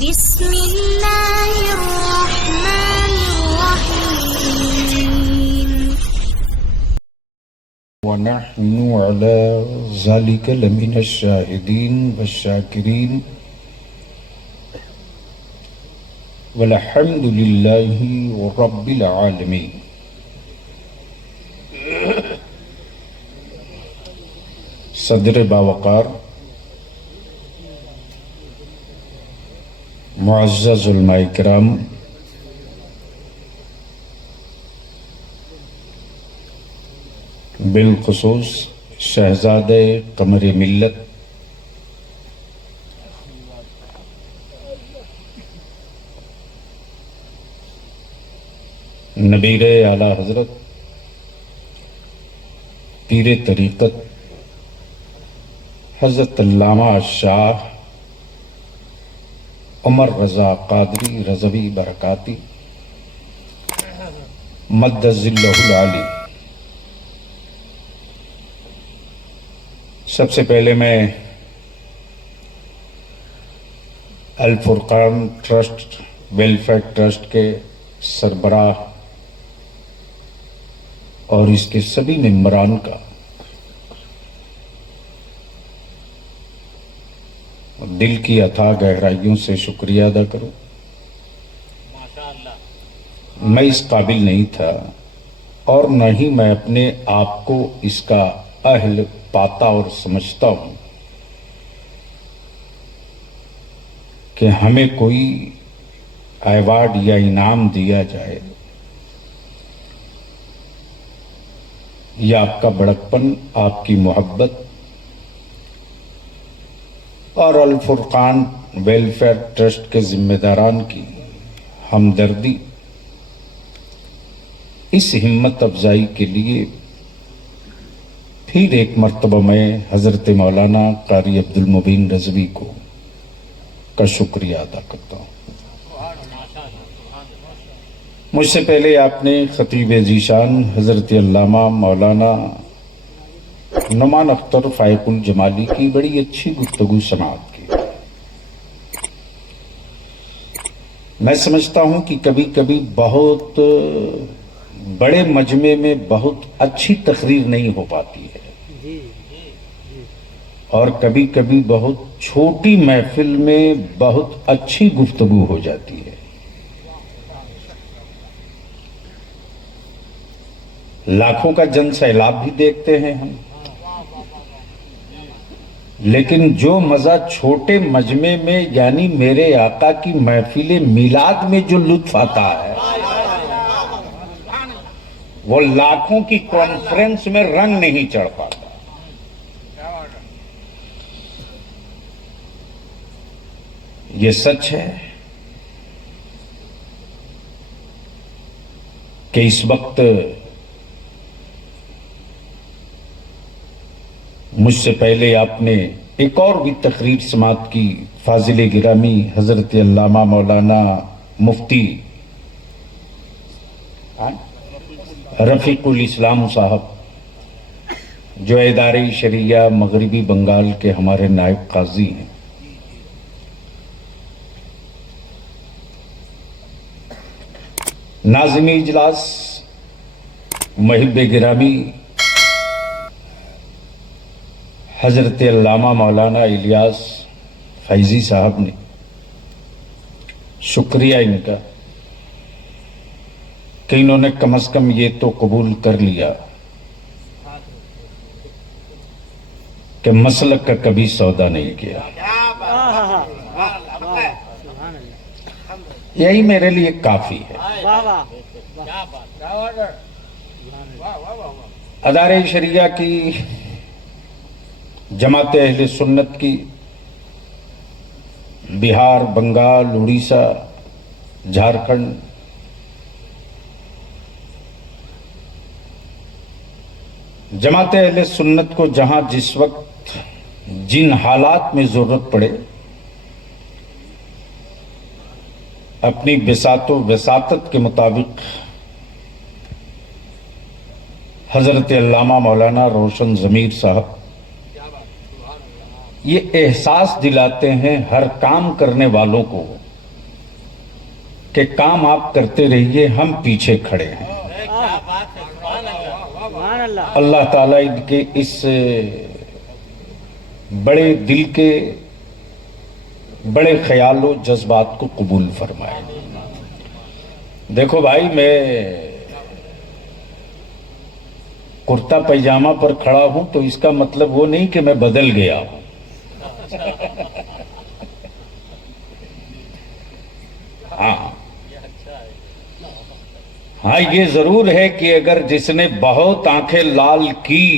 بسم الله الرحمن الرحيم. ونحن على ذلك لمن الشاهدين والشاكرين والحمد لله رب العالمين. صدر باوقار معزز علماء کرام، بالخصوص شہزادہ قمر ملت نبیر اعلی حضرت پیر طریقت حضرت علامہ شاہ عمر رضا قادری رضوی برکاتی مد ظلہ العالی، سب سے پہلے میں الفرقان ٹرسٹ ویلفیئر ٹرسٹ کے سربراہ اور اس کے سبھی ممبران کا دل کی اتھاہ گہرائیوں سے شکریہ ادا کروں۔ میں اس قابل نہیں تھا اور نہ ہی میں اپنے آپ کو اس کا اہل پاتا اور سمجھتا ہوں کہ ہمیں کوئی ایوارڈ یا انعام دیا جائے۔ یہ آپ کا بڑکپن، آپ کی محبت اور الفرقان ویلفیئر ٹرسٹ کے ذمہ داران کی ہمدردی، اس ہمت افزائی کے لیے پھر ایک مرتبہ میں حضرت مولانا قاری عبدالمبین رضوی کا شکریہ ادا کرتا ہوں۔ مجھ سے پہلے آپ نے خطیب ذیشان حضرت علامہ مولانا نعمان اختر فائق الجمالی کی بڑی اچھی گفتگو سماعت کی۔ میں سمجھتا ہوں کہ کبھی کبھی بہت بڑے مجمع میں بہت اچھی تقریر نہیں ہو پاتی ہے، اور کبھی کبھی بہت چھوٹی محفل میں بہت اچھی گفتگو ہو جاتی ہے۔ لاکھوں کا جن سیلاب بھی دیکھتے ہیں ہم، لیکن جو مزہ چھوٹے مجمع میں یعنی میرے آقا کی محفل میلاد میں جو لطف آتا ہے، وہ لاکھوں کی کانفرنس میں رنگ نہیں چڑھ پاتا۔ یہ سچ ہے کہ اس وقت مجھ سے پہلے آپ نے ایک اور بھی تقریر سماعت کی، فاضل گرامی حضرت علامہ مولانا مفتی رفیق الاسلام صاحب، جو ادارہ شریعہ مغربی بنگال کے ہمارے نائب قاضی ہیں۔ ناظمی اجلاس محب گرامی حضرت علامہ مولانا الیاس فیضی صاحب نے، شکریہ ان کا کہ انہوں نے کم از کم یہ تو قبول کر لیا کہ مسلک کا کبھی سودا نہیں کیا۔ یہی میرے لیے کافی ہے۔ ادارہ شریعہ کی، جماعت اہل سنت کی، بہار، بنگال، اڑیسہ، جھارکھنڈ، جماعت اہل سنت کو جہاں جس وقت جن حالات میں ضرورت پڑے، اپنی بساط و وساطت کے مطابق حضرت علامہ مولانا روشن ضمیر صاحب یہ احساس دلاتے ہیں ہر کام کرنے والوں کو کہ کام آپ کرتے رہیے، ہم پیچھے کھڑے ہیں۔ اللہ تعالیٰ ان کے اس بڑے دل کے بڑے خیال و جذبات کو قبول فرمائے۔ دیکھو بھائی، میں کرتا پیجامہ پر کھڑا ہوں تو اس کا مطلب وہ نہیں کہ میں بدل گیا ہوں۔ ہاں یہ ضرور ہے کہ اگر جس نے بہت آنکھیں لال کی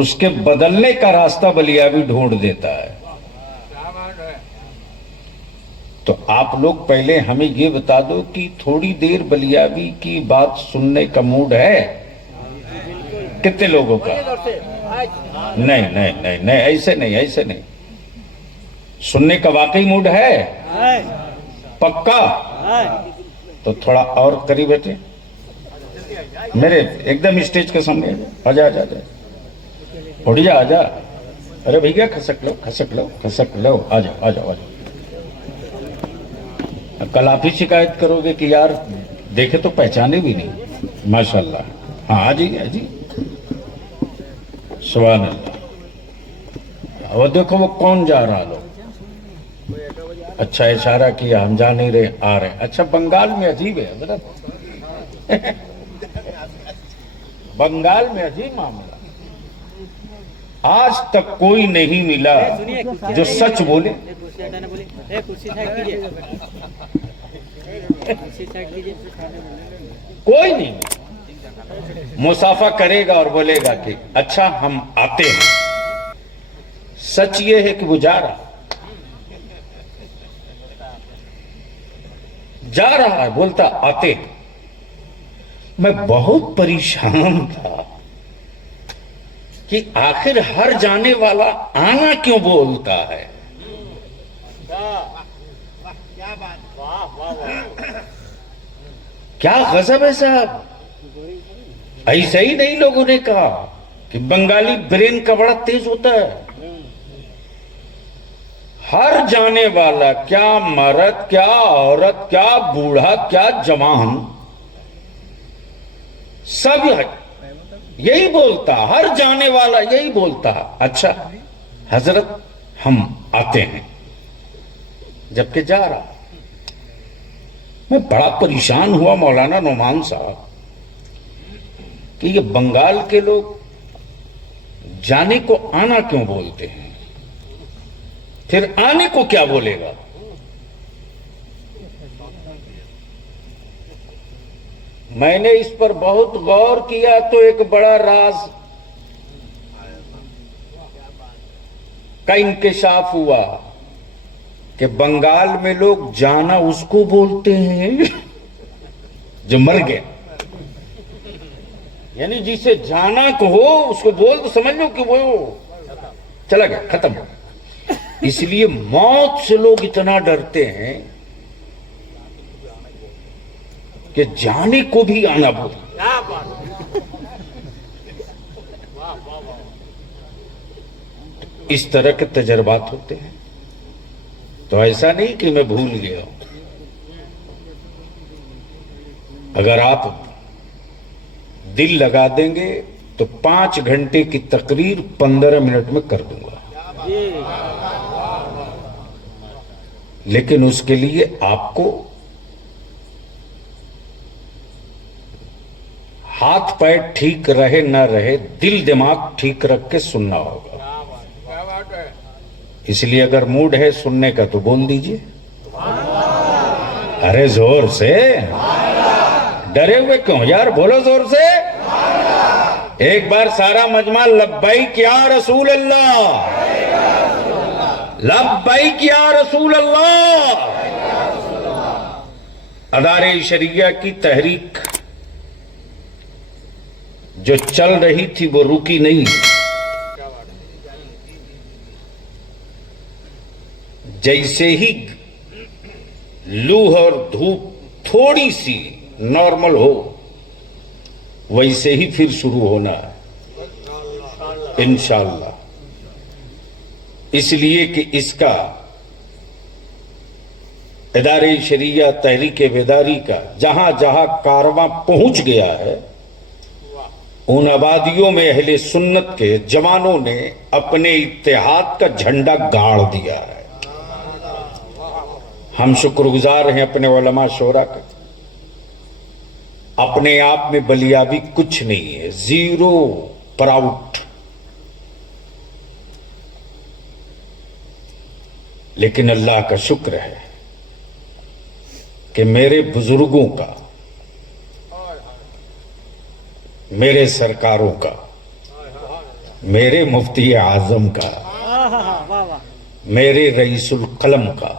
اس کے بدلنے کا راستہ بلیاوی ڈھونڈ دیتا ہے۔ تو آپ لوگ پہلے ہمیں یہ بتا دو کہ تھوڑی دیر بلیاوی کی بات سننے کا موڈ ہے کتنے لوگوں کا؟ نہیں نہیں نہیں نہیں، ایسے نہیں، ایسے نہیں۔ سننے کا واقعی موڈ ہے؟ پکا؟ تو تھوڑا اور قریب بیٹھے میرے، ایک دم اسٹیج کے سامنے آجا آجا آجا، اٹھ جا، آجا۔ ارے بھیا کھسک لو کھسک لو کھسک لو، آجا آجا آجا۔ کل آپ ہی شکایت کرو گے کہ یار دیکھے تو پہچانے بھی نہیں۔ ماشاءاللہ، ہاں آجی آجی، سبحان اللہ۔ وہ دیکھو وہ کون جا رہا لو، اچھا اشارہ کیا، ہم جا نہیں رہے، آ رہے۔ اچھا بنگال میں عجیب ہے حضرت، بنگال میں عجیب معاملہ، آج تک کوئی نہیں ملا جو سچ بولے۔ کوئی نہیں مصافحہ کرے گا اور بولے گا کہ اچھا ہم آتے ہیں۔ سچ یہ ہے کہ وہ جا رہا ہے، بولتا آتے ہیں۔ میں بہت پریشان تھا کہ آخر ہر جانے والا آنا کیوں بولتا ہے؟ کیا غضب ہے صاحب، ایسا ہی نہیں لوگوں نے کہا کہ بنگالی برین کا بڑا تیز ہوتا ہے۔ ہر جانے والا، کیا مرد، کیا عورت، کیا بوڑھا، کیا جوان، سب یہی بولتا، ہر جانے والا یہی بولتا، اچھا حضرت ہم آتے ہیں، جبکہ جا رہا۔ میں بڑا پریشان ہوا مولانا نعمان صاحب کہ یہ بنگال کے لوگ جانے کو آنا کیوں بولتے ہیں، پھر آنے کو کیا بولے گا؟ میں نے اس پر بہت غور کیا تو ایک بڑا راز کا انکشاف ہوا کہ بنگال میں لوگ جانا اس کو بولتے ہیں جو مر گیا، یعنی جسے جانا کو ہو اس کو بول تو سمجھ لو کہ وہ چلا گیا، ختم۔ اس لیے موت سے لوگ اتنا ڈرتے ہیں کہ جانے کو بھی آنا بولتے۔ اس طرح کے تجربات ہوتے ہیں، تو ایسا نہیں کہ میں بھول گیا ہوں۔ اگر آپ دل لگا دیں گے تو 5 گھنٹے کی تقریر 15 منٹ میں کر دوں گا، لیکن اس کے لیے آپ کو ہاتھ پیر ٹھیک رہے نہ رہے، دل دماغ ٹھیک رکھ کے سننا ہوگا۔ اس لیے اگر موڈ ہے سننے کا تو بول دیجئے، ارے زور سے، ڈرے ہوئے کیوں یار، بولو زور سے۔ ایک بار سارا مجمع لبیک یا رسول اللہ، لبیک یا رسول اللہ۔ ادارے شریعہ کی تحریک جو چل رہی تھی وہ رکی نہیں، جیسے ہی لوح اور دھوپ تھوڑی سی نارمل ہو ویسے ہی پھر شروع ہونا ہے انشاءاللہ۔ اس لیے کہ اس کا ادارے شریعہ تحریک بیداری کا جہاں جہاں کارواں پہنچ گیا ہے، ان آبادیوں میں اہل سنت کے جوانوں نے اپنے اتحاد کا جھنڈا گاڑ دیا ہے۔ ہم شکر گزار ہیں اپنے علماء شورا کا۔ اپنے آپ میں بلیابی کچھ نہیں ہے، زیرو پراؤڈ، لیکن اللہ کا شکر ہے کہ میرے بزرگوں کا، میرے سرکاروں کا، میرے مفتی اعظم کا، میرے رئیس القلم کا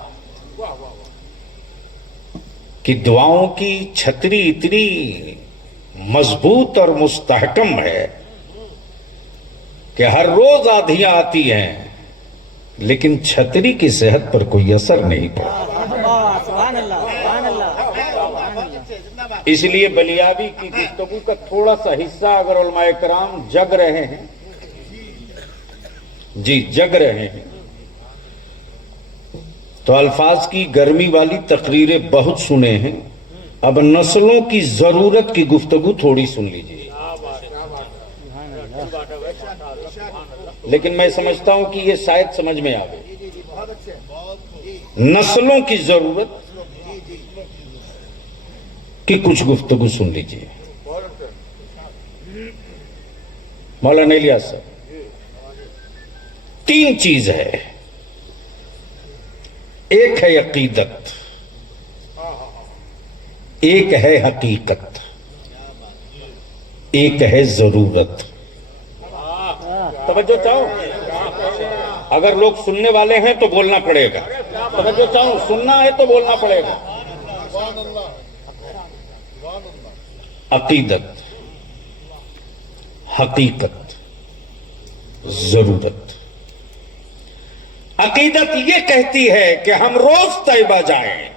کہ دعاؤں کی چھتری اتنی مضبوط اور مستحکم ہے کہ ہر روز آدھیاں آتی ہیں لیکن چھتری کی صحت پر کوئی اثر نہیں پڑا۔ اس لیے بلیابی کی گفتگو کا تھوڑا سا حصہ اگر علماء کرام جگ رہے ہیں، جی جگ رہے ہیں، تو الفاظ کی گرمی والی تقریریں بہت سنے ہیں، اب نسلوں کی ضرورت کی گفتگو تھوڑی سن لیجیے۔ لیکن میں سمجھتا ہوں کہ یہ شاید سمجھ میں آ گئی۔ نسلوں کی ضرورت کی کچھ گفتگو سن لیجیے۔ مولانا الیاس صاحب، تین چیز ہے، ایک ہے عقیدت، ایک ہے حقیقت، ایک ہے ضرورت۔ توجہ چاہو، اگر لوگ سننے والے ہیں تو بولنا پڑے گا۔ توجہ چاہو، سننا ہے تو بولنا پڑے گا۔ عقیدت، حقیقت، ضرورت۔ عقیدت یہ کہتی ہے کہ ہم روز طیبہ جائیں،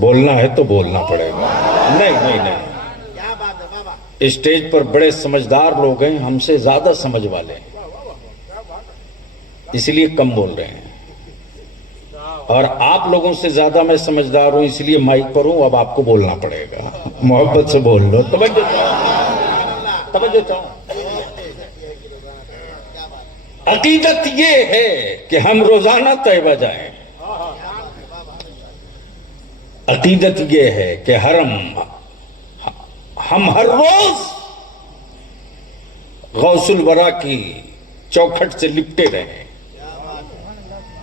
بولنا ہے تو بولنا پڑے گا۔ نہیں نہیں نہیں، اسٹیج پر بڑے سمجھدار لوگ ہیں، ہم سے زیادہ سمجھ والے ہیں، اس لیے کم بول رہے ہیں، اور آپ لوگوں سے زیادہ میں سمجھدار ہوں، اس لیے مائک پر ہوں، اب آپ کو بولنا پڑے گا، محبت سے بول لو۔ توجہ چاہو، توجہ چاہو۔ عقیدت یہ ہے کہ ہم روزانہ طیبہ جائیں، عقیدت یہ ہے کہ ہم ہر روز غوث الورا کی چوکھٹ سے لپٹے رہیں۔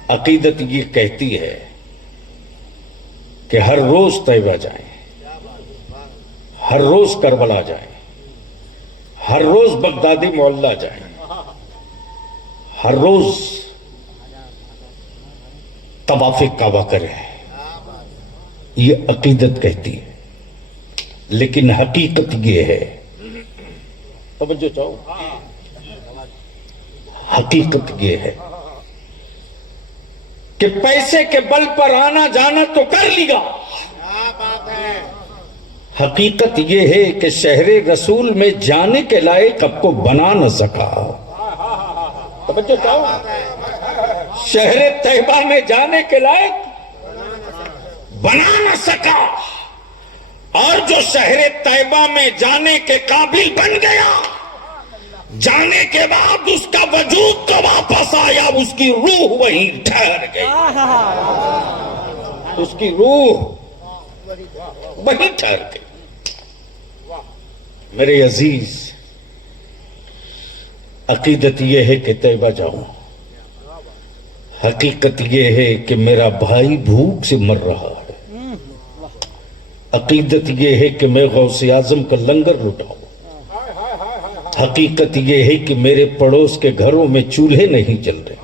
عقیدت یہ کہتی ہے کہ ہر روز طیبہ جائیں، ہر روز کربلا جائیں، ہر روز بغدادی معلیٰ جائیں، ہر روز طواف کعبہ کریں۔ یہ عقیدت کہتی ہے، لیکن حقیقت یہ ہے، توجہ چاہو، حقیقت یہ ہے کہ پیسے کے بل پر آنا جانا تو کر لیا، حقیقت یہ ہے کہ شہر رسول میں جانے کے لائق اب کو بنا نہ سکا۔ توجہ چاہو، شہر طیبہ میں جانے کے لائق بنا نہ سکا، اور جو شہر طیبہ میں جانے کے قابل بن گیا، جانے کے بعد اس کا وجود تو واپس آیا، اس کی روح وہیں ٹھہر گئی، اس کی روح وہیں ٹھہر گئی۔ میرے عزیز، عقیدت یہ ہے کہ طیبہ جاؤں، حقیقت یہ ہے کہ میرا بھائی بھوک سے مر رہا ہے، عقیدت یہ ہے کہ میں غوث اعظم کا لنگر لٹاؤں، حقیقت یہ ہے کہ میرے پڑوس کے گھروں میں چولہے نہیں جل رہے،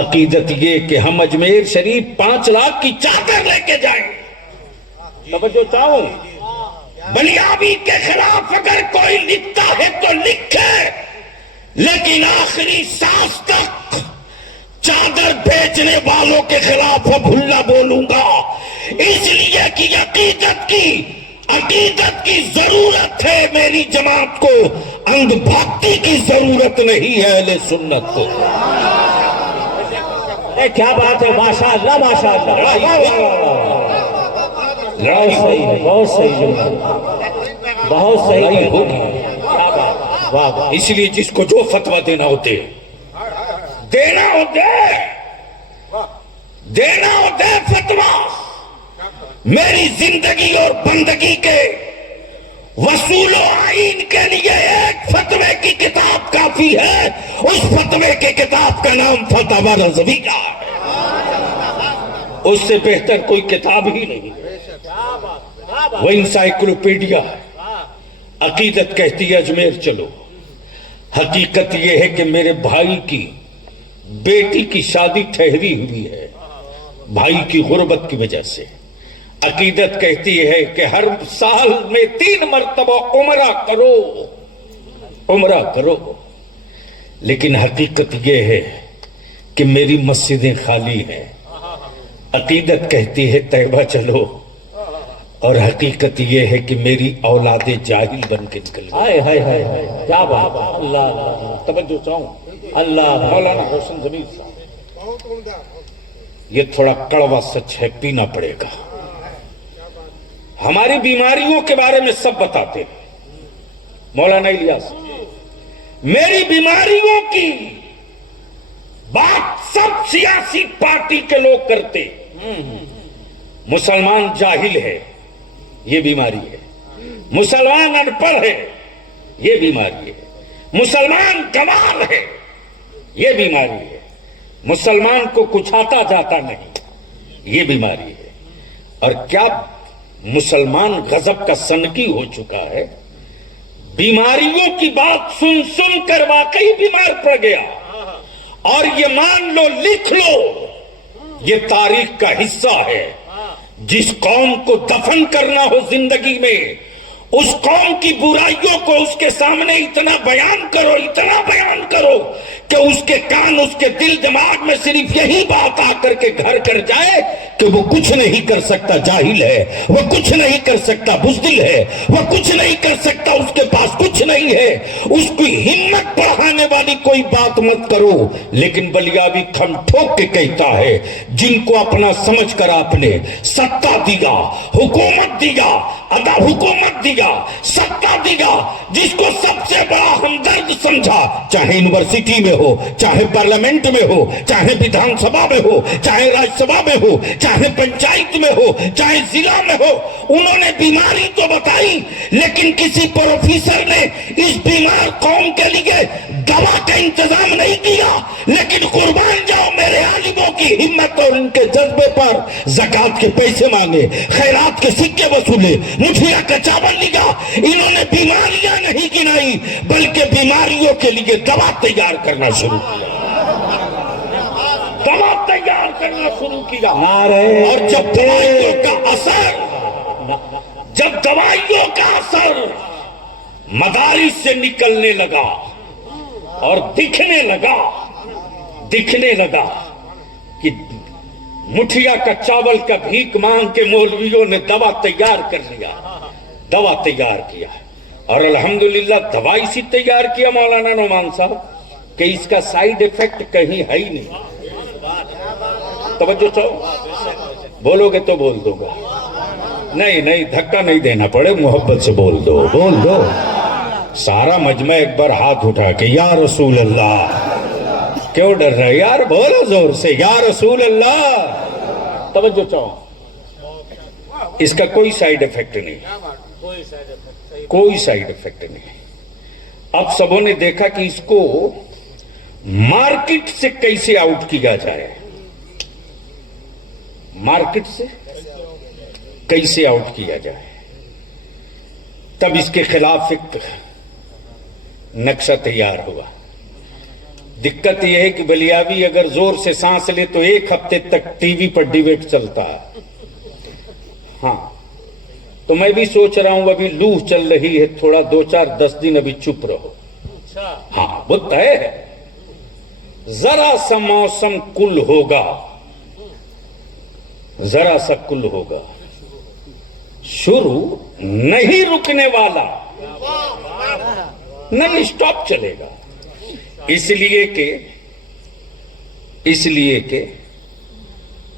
عقیدت یہ کہ ہم اجمیر شریف 5 لاکھ کی چادر لے کے جائیں۔ توجہ چاہوں، بلیابی کے خلاف اگر کوئی لکھتا ہے تو لکھے، لیکن آخری سانس تک چادر بیچنے والوں کے خلاف اب نہ بولوں گا، اس لیے کہ عقیدت کی ضرورت ہے میری جماعت کو، اندھ بھکتی کی ضرورت نہیں ہے اہل سنت کو۔ کیا بات ہے، ماشاء اللہ ماشاء اللہ، لڑائی بہت صحیح ہے، بہت صحیح ہے، بہت صحیح لڑائی ہے، ہوگی۔ کیا بات، واہ واہ، اس لیے جس کو جو فتویٰ دینا ہوتے فتویٰ، میری زندگی اور بندگی کے وصول و آئین کے لیے ایک فتوے کی کتاب کافی ہے، اس فتوے کی کتاب کا نام فتاوی رضویہ ہے، اس سے بہتر کوئی کتاب ہی نہیں، وہ انسائیکلوپیڈیا ہے۔ عقیدت کہتی ہے اجمیر چلو، حقیقت یہ ہے کہ میرے بھائی کی بیٹی کی شادی ٹھہری ہوئی ہے بھائی کی غربت کی وجہ سے۔ عقیدت کہتی ہے کہ ہر سال میں 3 مرتبہ عمرہ کرو، لیکن حقیقت یہ ہے کہ میری مسجدیں خالی ہیں۔ عقیدت کہتی ہے طیبہ چلو، اور حقیقت یہ ہے کہ میری اولاد جاہل بن کے نکل گئی۔ ہائے ہائے ہائے ہائے، کیا بات، اللہ اللہ، توجہ چاہوں اللہ، مولانا روشن ضمیر صاحب، یہ تھوڑا کڑوا سچ ہے، پینا پڑے گا۔ ہماری بیماریوں کے بارے میں سب بتاتے ہیں مولانا الیاس، میری بیماریوں کی بات سب سیاسی پارٹی کے لوگ کرتے، مسلمان جاہل ہے یہ بیماری ہے، مسلمان ان پڑھ ہے یہ بیماری ہے، مسلمان گوار ہے یہ بیماری ہے، مسلمان کو کچھ آتا جاتا نہیں یہ بیماری ہے۔ اور کیا مسلمان غضب کا سنکی ہو چکا ہے، بیماریوں کی بات سن سن کر واقعی بیمار پڑ گیا، اور یہ مان لو، لکھ لو، یہ تاریخ کا حصہ ہے۔ جس قوم کو دفن کرنا ہو زندگی میں، اس قوم کی برائیوں کو اس کے سامنے اتنا بیان کرو کہ اس کے کان، اس کے دل دماغ میں صرف یہی بات آ کر کے گھر کر جائے کہ وہ کچھ نہیں کر سکتا، جاہل ہے، وہ کچھ نہیں کر سکتا، بزدل ہے، وہ کچھ نہیں کر سکتا، اس کے پاس کچھ نہیں ہے، اس کی ہمت بڑھانے والی کوئی بات مت کرو۔ لیکن بلیاوی کھم ٹھوک کے کہتا ہے، جن کو اپنا سمجھ کر آپ نے ستہ دیا، حکومت دیا، ستہ دیا، جس کو سب سے بڑا ہمدرد سمجھا، چاہے یونیورسٹی میں ہو، چاہے پارلیمنٹ میں ہو، چاہے ویدھان سبھا میں ہو، چاہے راج سبھا میں ہو، چاہے پنچایت میں ہو، چاہے ضلع میں ہو، انہوں نے بیماری تو بتائی، لیکن کسی پروفیسر نے اس بیمار قوم کے لیے دوا کا انتظام نہیں کیا۔ لیکن قربان جاؤ میرے عالموں کی ہمت اور ان کے جذبے پر، زکوٰۃ کے پیسے مانگے، خیرات کے سکے وصولے، مٹھیا کا چاول لیا، انہوں نے بیماریاں نہیں گنائی بلکہ بیماریوں کے لیے دوا تیار کرنا شروع کیا، اور جب دوائیوں کا اثر مدارس سے نکلنے لگا اور دکھنے لگا کہ مٹھیا کا چاول کا بھیک مانگ کے مولویوں نے دوا تیار کیا، اور الحمدللہ دوا اسی تیار کیا مولانا نعمان صاحب کہ اس کا سائیڈ ایفیکٹ کہیں ہے ہی نہیں۔ توجہ چاہو، بولو گے تو بول دو گا، نہیں دھکا نہیں دینا پڑے، محبت سے بول دو۔ سارا مجمع ایک بار ہاتھ اٹھا کے یا رسول اللہ، کیوں ڈر رہے یار، بولو زور سے یا رسول اللہ۔ توجہ چاہو، اس کا کوئی سائیڈ ایفیکٹ نہیں، کوئی سائیڈ ایفیکٹ نہیں۔ اب سبوں نے دیکھا کہ اس کو مارکیٹ سے کیسے آؤٹ کیا جائے، مارکیٹ سے کیسے آؤٹ کیا جائے، تب اس کے خلاف ایک نقشہ تیار ہوا۔ دقت یہ ہے کہ بلیاوی اگر زور سے سانس لے تو 1 ہفتے تک ٹی وی پر ڈیبیٹ چلتا ہے۔ ہاں، تو میں بھی سوچ رہا ہوں ابھی لو چل رہی ہے، تھوڑا 2-4-10 دن ابھی چپ رہو۔ ہاں وہ طے ہے، ذرا سا موسم کل ہوگا، ذرا سا کل ہوگا، شروع نہیں رکنے والا، نہیں اسٹاپ چلے گا، اس لیے کہ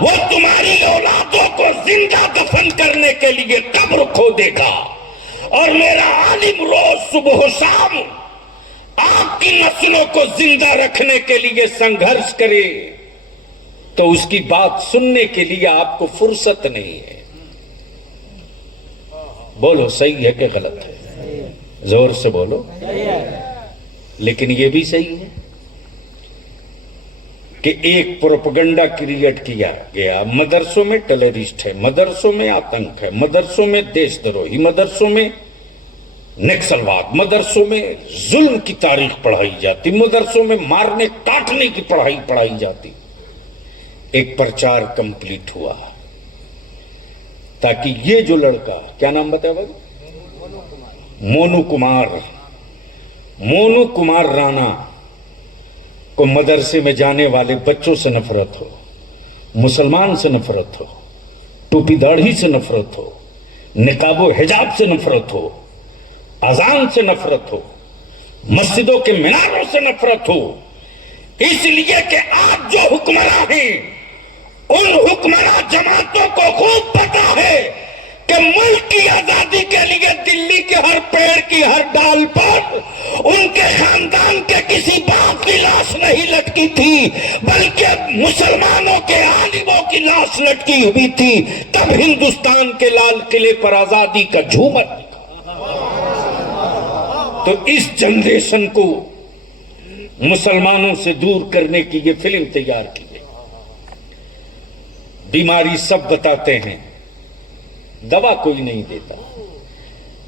وہ تمہاری اولادوں کو زندہ دفن کرنے کے لیے قبر کھودے گا، اور میرا عالم روز صبح و شام آپ کی نسلوں کو زندہ رکھنے کے لیے سنگھرش کرے تو اس کی بات سننے کے لیے آپ کو فرصت نہیں ہے۔ بولو صحیح ہے کہ غلط ہے؟ زور سے بولو۔ لیکن یہ بھی صحیح ہے کہ ایک پروپیگنڈا کریٹ کیا گیا، مدرسوں میں ٹیررسٹ ہے، مدرسوں میں آتنک ہے، مدرسوں میں دیش دروہی، مدرسوں میں نکسلواد، مدرسوں میں ظلم کی تاریخ پڑھائی جاتی، مدرسوں میں مارنے کاٹنے کی پڑھائی جاتی۔ ایک پرچار کمپلیٹ ہوا تاکہ یہ جو لڑکا، کیا نام بتایا بھائی؟ مونو کمار رانا کو مدرسے میں جانے والے بچوں سے نفرت ہو، مسلمان سے نفرت ہو، ٹوپی داڑھی سے نفرت ہو، نقاب و حجاب سے نفرت ہو، اذان سے نفرت ہو، مسجدوں کے میناروں سے نفرت ہو، اس لیے کہ آج جو حکمراں ہیں ان حکمراں جماعتوں کو خوب پتا ہے کہ ملک کی آزادی کے لیے دلی کے ہر پیڑ کی ہر ڈال پر ان کے خاندان کے کسی باپ کی لاش نہیں لٹکی تھی، بلکہ مسلمانوں کے عالموں کی لاش لٹکی ہوئی تھی۔ تب ہندوستان کے لال قلعے پر آزادی کا جھومر دکھا۔ تو اس جنریشن کو مسلمانوں سے دور کرنے کی یہ فلم تیار کی گئی۔ بیماری سب بتاتے ہیں، دوا کوئی نہیں دیتا،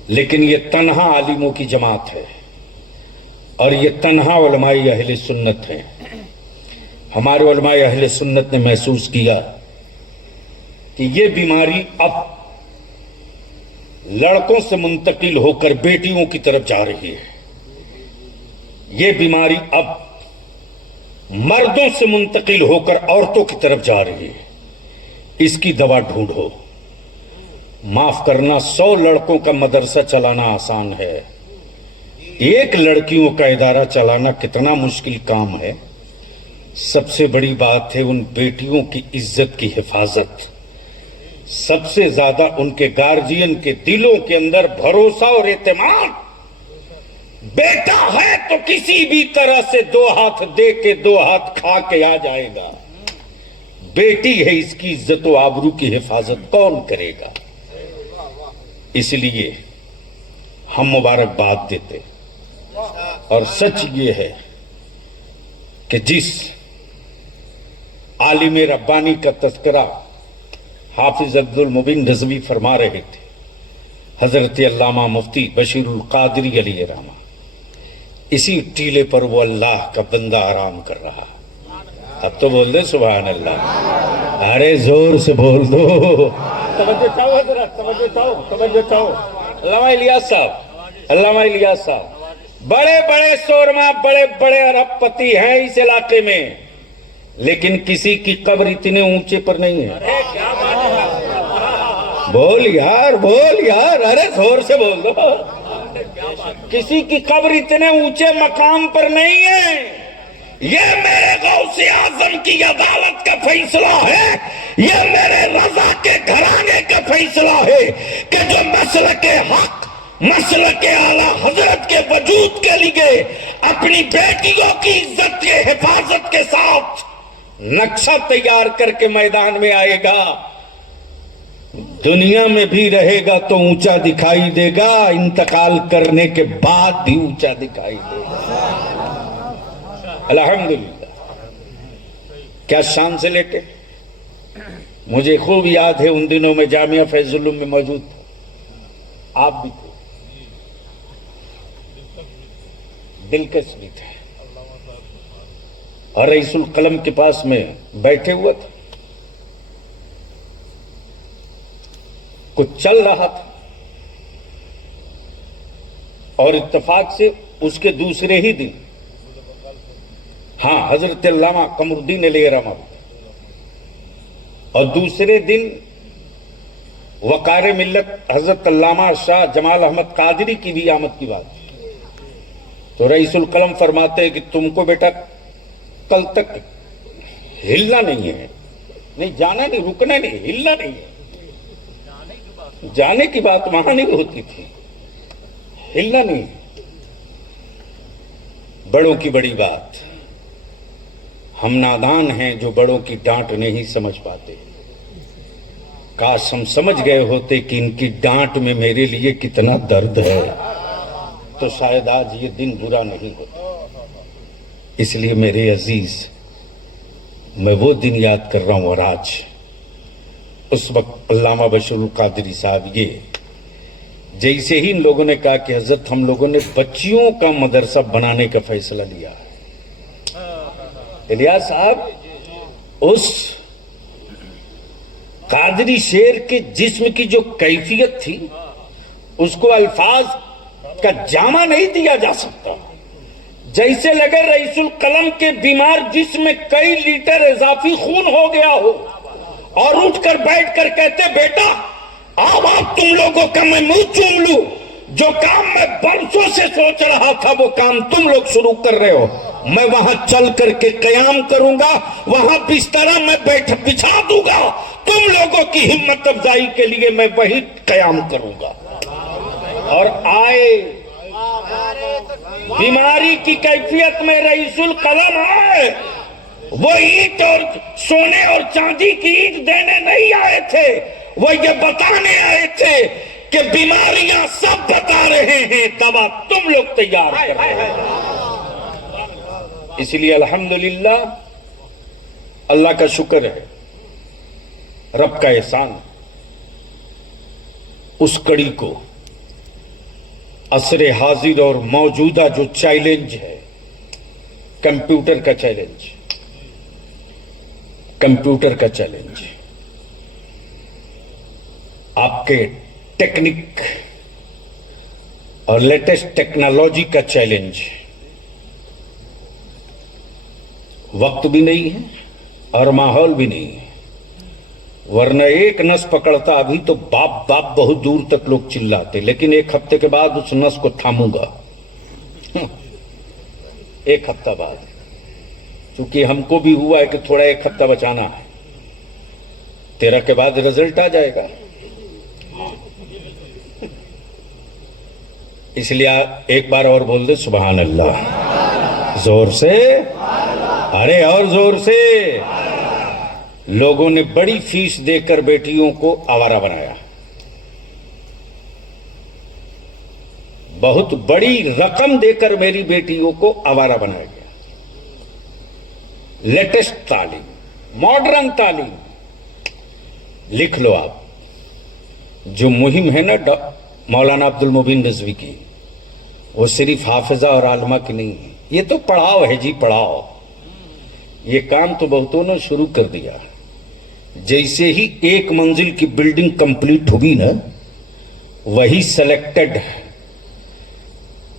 لیکن یہ تنہا عالموں کی جماعت ہے اور یہ تنہا علماء اہل سنت ہیں۔ ہمارے علماء اہل سنت نے محسوس کیا کہ یہ بیماری اب لڑکوں سے منتقل ہو کر بیٹیوں کی طرف جا رہی ہے، یہ بیماری اب مردوں سے منتقل ہو کر عورتوں کی طرف جا رہی ہے۔ اس کی دوا ڈھونڈو۔ معاف کرنا، 100 لڑکوں کا مدرسہ چلانا آسان ہے، ایک لڑکیوں کا ادارہ چلانا کتنا مشکل کام ہے۔ سب سے بڑی بات ہے ان بیٹیوں کی عزت کی حفاظت، سب سے زیادہ ان کے گارجین کے دلوں کے اندر بھروسہ اور اعتماد۔ بیٹا ہے تو کسی بھی طرح سے 2 ہاتھ دے کے 2 ہاتھ کھا کے آ جائے گا، بیٹی ہے، اس کی عزت و آبرو کی حفاظت کون کرے گا؟ اس لیے ہم مبارکباد دیتے، اور سچ یہ ہے کہ جس عالم ربانی کا تذکرہ حافظ عبد المبین رضوی فرما رہے تھے، حضرت علامہ مفتی بشیر القادری علیہ رحمہ، اسی ٹیلے پر وہ اللہ کا بندہ آرام کر رہا۔ اب تو بول دے سبحان اللہ، ارے زور سے بول دو، توجہ چاہو حضرت، توجہ چاہو۔ علامہ الیاس صاحب بڑے بڑے سورما، بڑے بڑے ارب پتی ہیں اس علاقے میں، لیکن کسی کی قبر اتنے اونچے پر نہیں ہے۔ بول یار، ارے زور سے بول دو۔ کسی کی قبر اتنے اونچے مقام پر نہیں ہے۔ یہ میرے غوث اعظم کی عدالت کا فیصلہ ہے، یہ میرے رضا کے گھرانے کا فیصلہ ہے کہ جو مسلک حق، مسلک اعلیٰ حضرت کے وجود کے لیے اپنی بیٹیوں کی عزت کے حفاظت کے ساتھ نقشہ تیار کر کے میدان میں آئے گا، دنیا میں بھی رہے گا تو اونچا دکھائی دے گا، انتقال کرنے کے بعد بھی اونچا دکھائی دے گا۔ الحمدللہ، کیا شان سے لیٹے۔ مجھے خوب یاد ہے ان دنوں میں جامعہ فیض العلوم میں موجود تھا، آپ بھی تھے، دلکش بھی تھے، اور رئیس القلم کے پاس میں بیٹھے ہوا تھا، کچھ چل رہا تھا، اور اتفاق سے اس کے دوسرے ہی دن حضرت علامہ قمر الدین علیہ رحمہ، اور دوسرے دن وقار ملت حضرت علامہ شاہ جمال احمد قادری کی بھی آمد کی بات۔ تو رئیس القلم فرماتے ہیں کہ تم کو بیٹا کل تک ہلنا نہیں ہے، نہیں جانا نہیں، رکنا نہیں، ہلنا نہیں ہے. جانے کی بات وہاں نہیں ہوتی تھی، ہلنا نہیں. بڑوں کی بڑی بات. ہم نادان ہیں جو بڑوں کی ڈانٹ نہیں سمجھ پاتے. کاش ہم سمجھ گئے ہوتے کہ ان کی ڈانٹ میں میرے لیے کتنا درد ہے، تو شاید آج یہ دن برا نہیں ہوتا. اس لیے میرے عزیز، میں وہ دن یاد کر رہا ہوں. اور آج اس وقت علامہ بشیر القادری صاحب یہ جیسے ہی ان لوگوں نے کہا کہ حضرت ہم لوگوں نے بچیوں کا مدرسہ بنانے کا فیصلہ لیا. الیاس صاحب اس قادری شیر کے جسم کی جو کیفیت تھی اس کو الفاظ کا جامع نہیں دیا جا سکتا. جیسے لگے رئیس القلم کے بیمار جسم میں کئی لیٹر اضافی خون ہو گیا ہو اور اٹھ کر بیٹھ کر کہتے بیٹا اب تم لوگوں کا میں منہ چوم لوں. جو کام میں برسوں سے سوچ رہا تھا وہ کام تم لوگ شروع کر رہے ہو. میں وہاں چل کر کے قیام کروں گا، وہاں بسترا میں بچھا دوں گا. تم لوگوں کی ہمت افزائی کے لیے میں وہی قیام کروں گا. اور آئے بیماری کی کیفیت میں رئیس القلم آئے. وہ اینٹ اور سونے اور چاندی کی اینٹ دینے نہیں آئے تھے، وہ یہ بتانے آئے تھے کہ بیماریاں سب بتا رہے ہیں، دوا تم لوگ تیار کر رہے ہیں. اس لیے الحمدللہ اللہ کا شکر ہے، رب کا احسان. اس کڑی کو عصر حاضر اور موجودہ جو چیلنج ہے، کمپیوٹر کا چیلنج، کمپیوٹر کا چیلنج، آپ کے ٹیکنک اور لیٹسٹ ٹیکنالوجی کا چیلنج. وقت بھی نہیں ہے اور ماحول بھی نہیں ہے، ورنہ ایک نس پکڑتا ابھی تو باپ باپ بہت دور تک لوگ چلاتے، لیکن ایک ہفتے کے بعد اس نس کو تھاموں گا. ایک ہفتہ بعد، چونکہ ہم کو بھی ہوا ہے کہ تھوڑا ایک ہفتہ بچانا ہے. 13 کے بعد رزلٹ آ جائے گا. اس لیے ایک بار اور بول دے سبحان اللہ، زور سے، ارے اور زور سے. لوگوں نے بڑی فیس دے کر بیٹیوں کو آوارہ بنایا، بہت بڑی رقم دے کر میری بیٹیوں کو آوارہ بنایا گیا. لیٹسٹ تعلیم، ماڈرن تعلیم. لکھ لو آپ، جو مہم ہے نا مولانا عبد المبین رضوی کی، وہ صرف حافظہ اور عالمہ کی نہیں ہے. یہ تو پڑھاؤ ہے جی، پڑھاؤ. یہ کام تو بہتوں نے شروع کر دیا. جیسے ہی ایک منزل کی بلڈنگ کمپلیٹ ہوئی نا، وہی سلیکٹڈ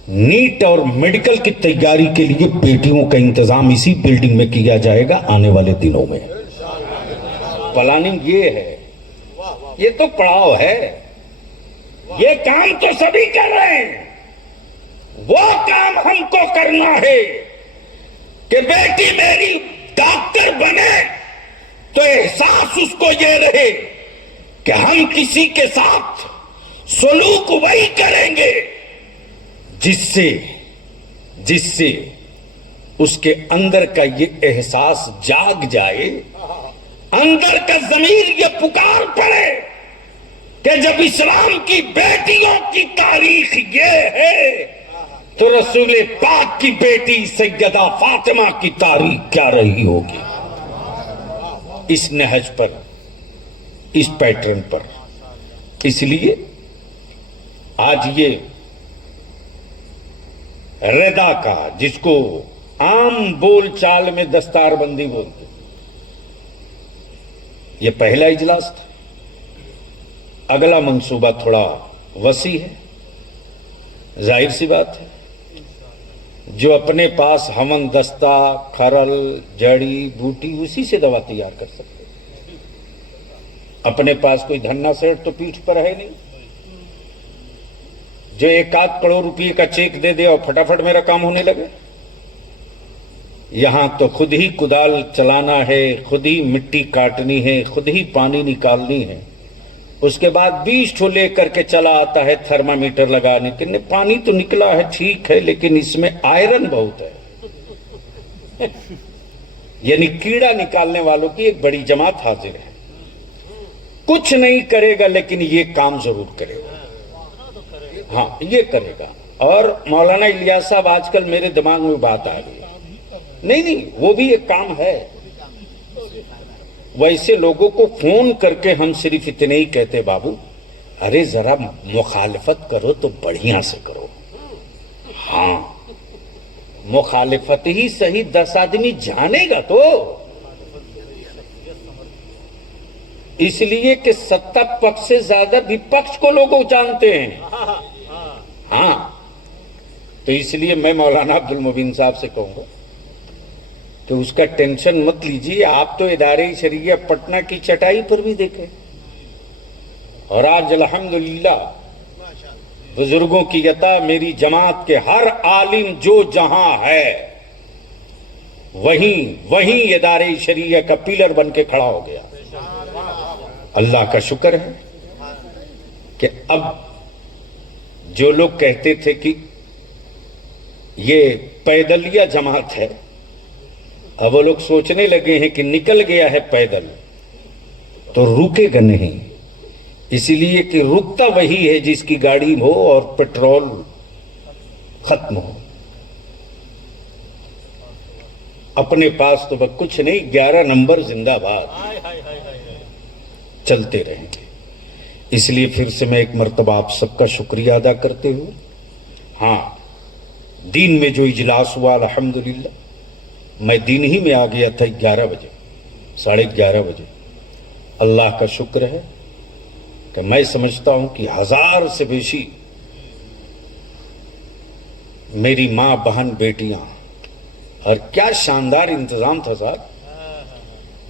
نیٹ اور میڈیکل کی تیاری کے لیے بیٹیوں کا انتظام اسی بلڈنگ میں کیا جائے گا آنے والے دنوں میں. پلاننگ یہ ہے، یہ تو پڑھاؤ ہے. یہ کام تو سبھی کر رہے ہیں. وہ کام ہم کو کرنا ہے کہ بیٹی میری ڈاکٹر بنے تو احساس اس کو یہ رہے کہ ہم کسی کے ساتھ سلوک وہی کریں گے جس سے اس کے اندر کا یہ احساس جاگ جائے، اندر کا ضمیر یہ پکار پڑے کہ جب اسلام کی بیٹیوں کی تاریخ یہ ہے تو رسول پاک کی بیٹی سیدہ فاطمہ کی تاریخ کیا رہی ہوگی. اس نہج پر، اس پیٹرن پر. اس لیے آج یہ ردا کا، جس کو عام بول چال میں دستار بندی بولتے، یہ پہلا اجلاس تھا. اگلا منصوبہ تھوڑا وسیع ہے. ظاہر سی بات ہے، جو اپنے پاس ہمن دستہ، کھرل، جڑی بوٹی، اسی سے دوا تیار کر سکتے. اپنے پاس کوئی دھنا سیٹ تو پیٹھ پر ہے نہیں جو 1-8 کروڑ روپے کا چیک دے دے اور پھٹافٹ میرا کام ہونے لگے. یہاں تو خود ہی کدال چلانا ہے، خود ہی مٹی کاٹنی ہے، خود ہی پانی نکالنی ہے، اس کے بعد 20 ٹھو لے کر کے چلا آتا ہے تھرمامیٹر لگانے کے لیے. پانی تو نکلا ہے ٹھیک ہے، لیکن اس میں آئرن بہت ہے. یعنی کیڑا نکالنے والوں کی ایک بڑی جماعت حاضر ہے. کچھ نہیں کرے گا لیکن یہ کام ضرور کرے گا. ہاں یہ کرے گا. اور مولانا الیاس صاحب آج کل میرے دماغ میں بات آ گئی، نہیں وہ بھی ایک کام ہے. ویسے لوگوں کو فون کر کے ہم صرف اتنے ہی کہتے بابو ارے ذرا مخالفت کرو تو بڑھیا سے کرو. ہاں مخالفت ہی صحیح 10 آدمی جانے گا تو، اس لیے کہ ستا پکش سے زیادہ وپکش کو لوگ جانتے ہیں. ہاں تو اس لیے میں مولانا عبد المبین صاحب سے کہوں گا کہ اس کا ٹینشن مت لیجیے. آپ تو ادارے شریعہ پٹنہ کی چٹائی پر بھی دیکھیں، اور آج الحمدللہ بزرگوں کی عطا میری جماعت کے ہر عالم جو جہاں ہے وہیں ادارے شریعہ کا پیلر بن کے کھڑا ہو گیا. اللہ کا شکر ہے کہ اب جو لوگ کہتے تھے کہ یہ پیدلیہ جماعت ہے، اب وہ لوگ سوچنے لگے ہیں کہ نکل گیا ہے پیدل تو رکے گا نہیں، اسی لیے کہ رکتا وہی ہے جس کی گاڑی ہو اور پیٹرول ختم ہو. اپنے پاس تو بس کچھ نہیں، 11 نمبر زندہ باد چلتے رہیں گے. اس لیے پھر سے میں ایک مرتبہ آپ سب کا شکریہ ادا کرتے ہوئے، ہاں دین میں جو اجلاس ہوا الحمدللہ میں دین ہی میں آ گیا تھا 11 بجے 11:30 بجے. اللہ کا شکر ہے کہ میں سمجھتا ہوں کہ 1000 سے بیشی میری ماں بہن بیٹیاں، اور کیا شاندار انتظام تھا صاحب.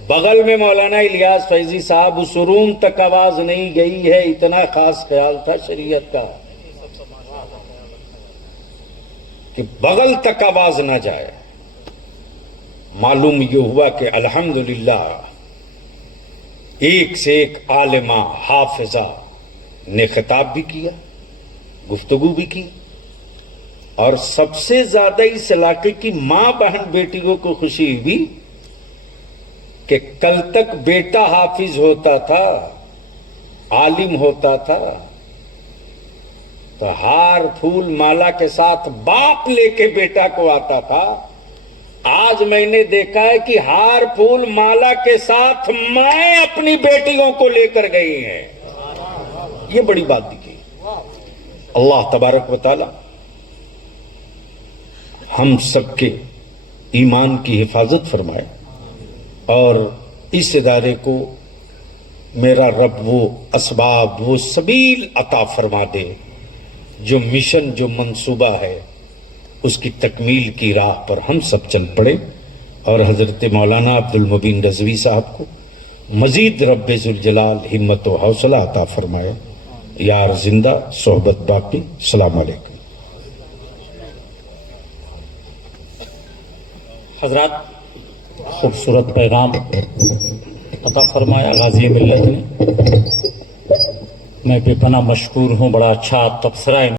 بغل میں مولانا الیاس فیضی صاحب، اس روم تک آواز نہیں گئی ہے، اتنا خاص خیال تھا شریعت کا کہ بغل تک آواز نہ جائے. معلوم یہ ہوا کہ الحمدللہ ایک سے ایک عالمہ حافظہ نے خطاب بھی کیا، گفتگو بھی کی، اور سب سے زیادہ اس علاقے کی ماں بہن بیٹیوں کو خوشی ہوئی کہ کل تک بیٹا حافظ ہوتا تھا، عالم ہوتا تھا، تو ہار پھول مالا کے ساتھ باپ لے کے بیٹا کو آتا تھا. آج میں نے دیکھا ہے کہ ہار پھول مالا کے ساتھ مائیں اپنی بیٹیوں کو لے کر گئی ہیں. یہ بڑی بات دکھی. اللہ تبارک و تعالی ہم سب کے ایمان کی حفاظت فرمائے، اور اس ادارے کو میرا رب وہ اسباب، وہ سبیل عطا فرما دے جو مشن، جو منصوبہ ہے اس کی تکمیل کی راہ پر ہم سب چل پڑے، اور حضرت مولانا عبد المبین رضوی صاحب کو مزید رب ذوالجلال ہمت و حوصلہ عطا فرمائے. یار زندہ صحبت باقی. السلام علیکم. حضرات خوبصورت پیغام عطا فرمایا غازی ملت نے. میں بے پناہ مشکور ہوں. بڑا اچھا تبصرہ